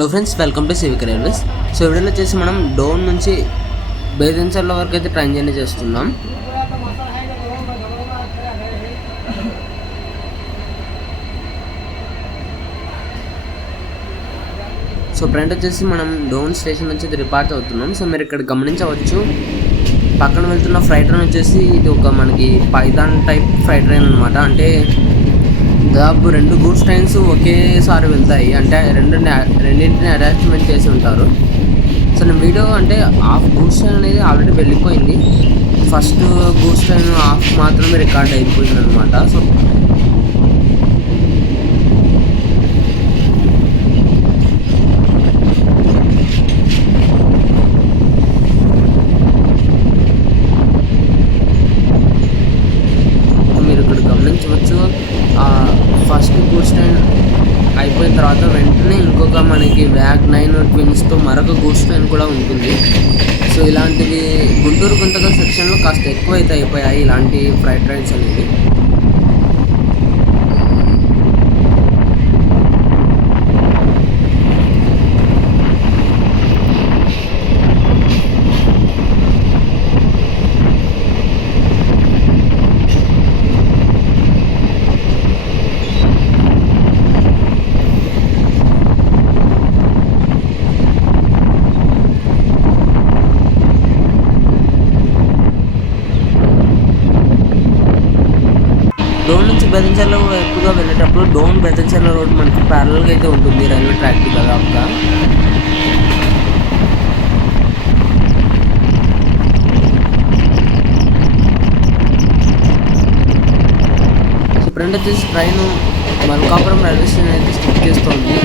Hello friends, welcome to civic railways. So వీడియోలో వచ్చేసి మనం డోన్ నుంచి బేదెన్సర్ల వరకు అయితే ట్రైన్ జర్నీ చేస్తున్నాం. సో ఫ్రెండ్ వచ్చేసి మనం డోన్ స్టేషన్ నుంచి డిపార్ట్ అవుతున్నాం. సో మీరు ఇక్కడ గమనించవచ్చు, పక్కన వెళ్తున్న ఫ్రైట్ ట్రైన్ వచ్చేసి ఇది ఒక మనకి పైథాన్ టైప్ ఫ్రైట్ ట్రైన్ అనమాట. అంటే దాదాపు 2 గూడ్స్ ట్రైన్స్ ఒకేసారి వెళ్తాయి. అంటే రెండింటిని అటాచ్మెంట్ చేసి ఉంటారు. సో నేను వీడియో అంటే హాఫ్ గూడ్స్ ట్రైన్ అనేది ఆల్రెడీ వెళ్ళిపోయింది. ఫస్ట్ గూడ్స్ ట్రైన్ హాఫ్ మాత్రమే రికార్డ్ అయిపోయింది అనమాట. సో మీరు ఇక్కడ గమనించవచ్చు, ఫస్ట్ గూడ్స్ ట్రైన్ అయిపోయిన తర్వాత వెంటనే ఇంకొక మనకి వ్యాగ్ 9 ట్విన్స్తో మరొక గూడ్స్ ట్రైన్ కూడా ఉంటుంది. సో ఇలాంటివి గుంటూరు గుంతకల్ సెక్షన్లో కాస్త ఎక్కువ అయితే అయిపోయాయి ఇలాంటి ఫ్రైట్ ట్రైన్స్ అనేవి. డోన్ నుంచి బెదంచెర్ల వైపుగా వెళ్ళేటప్పుడు డోన్ బెదంచెర్ల రోడ్ మనకి ప్యారల్గా అయితే ఉంటుంది రైల్వే ట్రాక్కి దాదాపుగా. సో ఫ్రెండ్ వచ్చేసి ట్రైన్ మల్కాపురం రైల్వే స్టేషన్ అయితే స్టాప్ చేస్తుంది.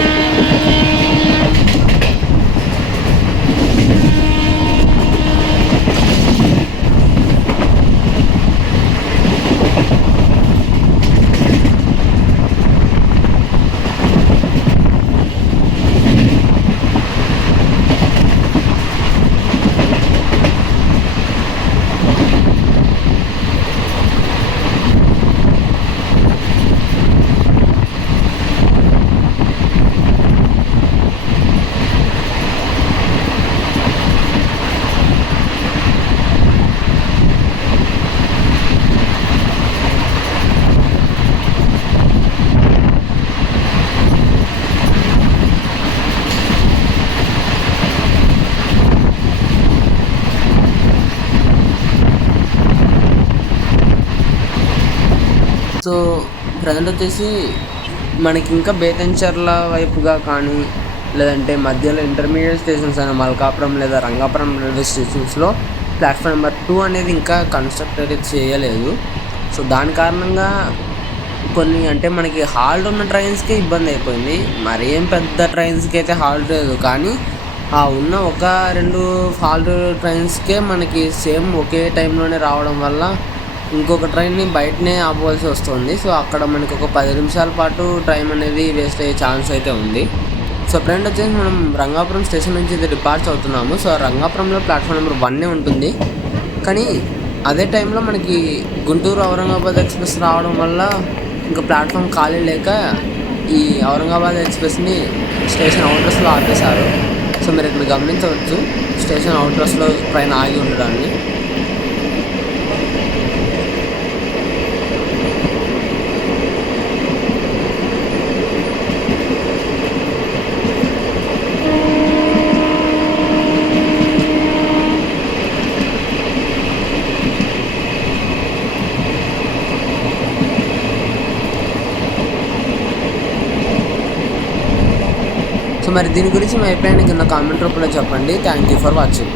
సో ప్రజెంట్ వచ్చేసి మనకి ఇంకా బేతంచెర్ల వైపుగా కానీ లేదంటే మధ్యలో ఇంటర్మీడియట్ స్టేషన్స్ అయిన మల్కాపురం లేదా రంగాపురం రైల్వే స్టేషన్స్లో ప్లాట్ఫామ్ నెంబర్ 2 అనేది ఇంకా కన్స్ట్రక్ట్ అయితే చేయలేదు. సో దాని కారణంగా కొన్ని అంటే మనకి హాల్ట్ ఉన్న ట్రైన్స్కే ఇబ్బంది అయిపోయింది. మరి ఏం పెద్ద ట్రైన్స్కి అయితే హాల్ట్ లేదు, కానీ ఆ ఉన్న 1-2 హాల్ట్ ట్రైన్స్కే మనకి సేమ్ ఒకే టైంలోనే రావడం వల్ల ఇంకొక ట్రైన్ని బయటనే ఆపవలసి వస్తుంది. సో అక్కడ మనకి ఒక 10 నిమిషాల పాటు ట్రైన్ అనేది వేస్ట్ అయ్యే ఛాన్స్ అయితే ఉంది. సో ఫ్రెండ్ వచ్చేసి మనం రంగాపురం స్టేషన్ నుంచి అయితే డిపార్చ్ అవుతున్నాము. సో రంగాపురంలో ప్లాట్ఫామ్ నెంబర్ 1 ఉంటుంది, కానీ అదే టైంలో మనకి గుంటూరు ఔరంగాబాద్ ఎక్స్ప్రెస్ రావడం వల్ల ఇంకా ప్లాట్ఫామ్ ఖాళీ లేక ఈ ఔరంగాబాద్ ఎక్స్ప్రెస్ని స్టేషన్ అవుట్రస్లో ఆపేశారు. సో మీరు ఇక్కడ గమనించవచ్చు, స్టేషన్ అవుట్రస్లో ట్రైన్ ఆగి ఉండడాన్ని. సో మరి దీని గురించి మీ అభిప్రాయాన్ని కింద కామెంట్ రూపంలో చెప్పండి. Thank you for watching.